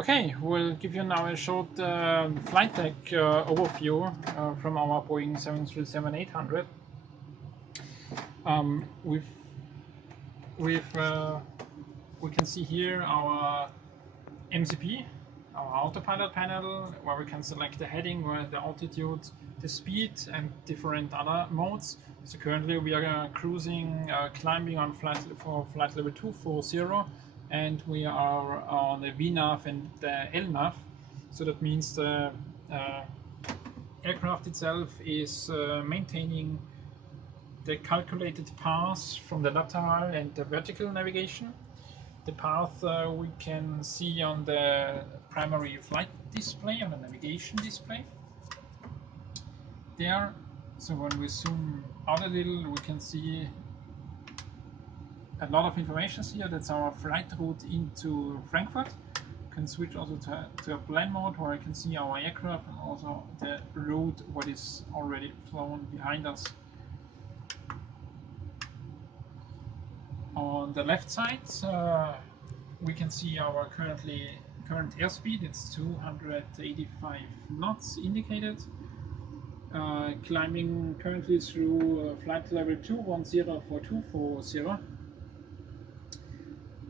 Okay, we'll give you now a short flight deck overview from our Boeing 737-800. We've we can see here our MCP, our autopilot panel, where we can select the heading, where the altitude, the speed, and different other modes. So currently we are cruising, climbing on flight level 240, and we are on the VNAV and the LNAV. So that means the aircraft itself is maintaining the calculated path from the lateral and the vertical navigation. The path we can see on the primary flight display, on the navigation display there. So when we zoom out a little, we can see a lot of information here. That's our flight route into Frankfurt. You can switch also to a plan mode, where I can see our aircraft and also the route what is already flown behind us. On the left side, we can see our current airspeed. It's 285 knots indicated. Climbing currently through flight level 210 for 240,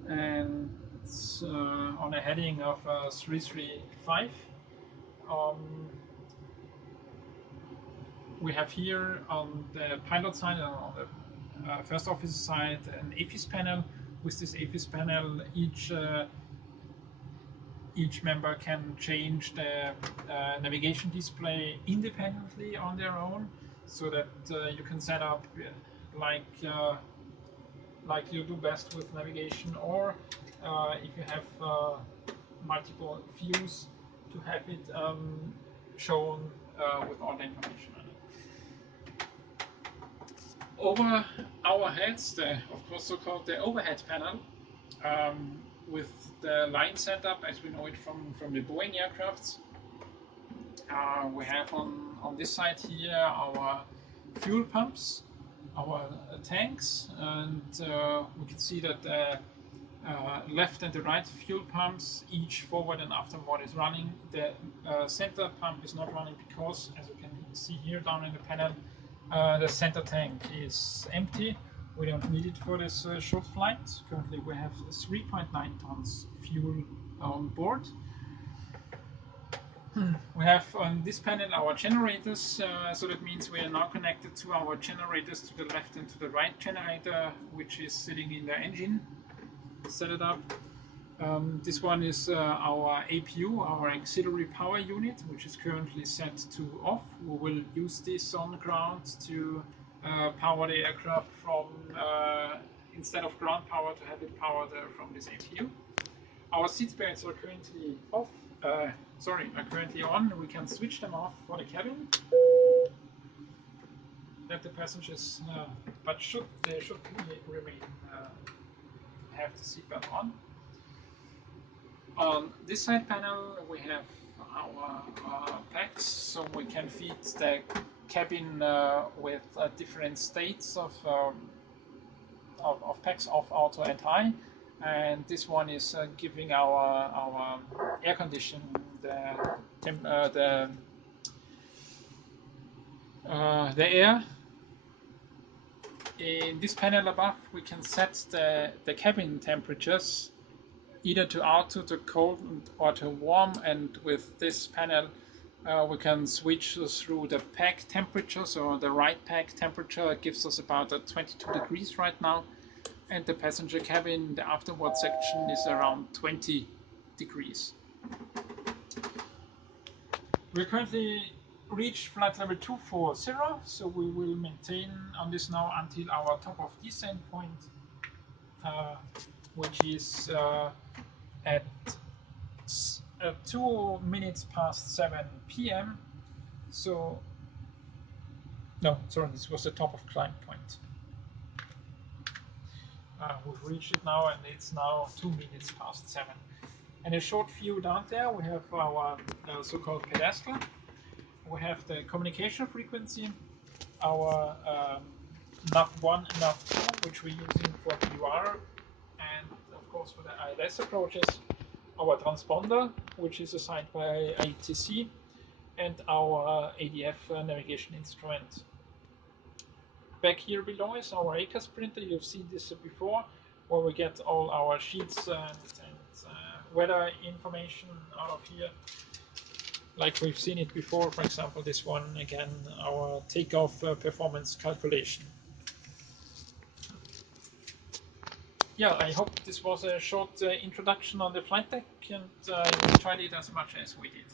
and on a heading of 335. We have here on the pilot side and on the first officer side an AFIS panel. With this AFIS panel, each member can change the navigation display independently on their own, so that you can set up like you do best with navigation, or if you have multiple views, to have it shown with all the information on it. Over our heads, of course so-called the overhead panel, with the line setup as we know it from the Boeing aircrafts. We have on this side here our fuel pumps, our tanks, and we can see that the left and the right fuel pumps, each forward and afterward, is running. The center pump is not running because, as you can see here down in the panel, the center tank is empty. We don't need it for this short flight. Currently we have 3.9 tons fuel on board. We have on this panel our generators, so that means we are now connected to our generators to the left and to the right generator, which is sitting in the engine. Set it up. This one is our APU, our auxiliary power unit, which is currently set to off. We will use this on ground to power the aircraft from, instead of ground power, to have it powered from this APU. Our seat belts are currently off. Are currently on. We can switch them off for the cabin. Let the passengers, but they should remain have the seatbelt on. On this side panel, we have our packs, so we can feed the cabin with different states of packs, off, auto, and high. And this one is giving our air condition the air. In this panel above, we can set the cabin temperatures either to auto, to cold, or to warm. And with this panel, we can switch through the pack temperature. So the right pack temperature gives us about 22 degrees right now, and the passenger cabin, the afterward section, is around 20 degrees. We currently reached flight level 240, so we will maintain on this now until our top of descent point, which is at 2 minutes past 7 p.m. So, no, sorry, this was the top of climb point. We've reached it now, and it's now 2 minutes past 7. And a short view down there, we have our so-called pedestal. We have the communication frequency, our nav 1 and nav 2, which we're using for PUR, and of course for the ILS approaches. our transponder, which is assigned by ITC, and our ADF navigation instrument. Back here below is our ACAS printer. You've seen this before, where we get all our sheets and weather information out of here. Like we've seen it before, for example, this one, again, our takeoff performance calculation. Yeah, I hope this was a short introduction on the flight deck, and you enjoyed it as much as we did.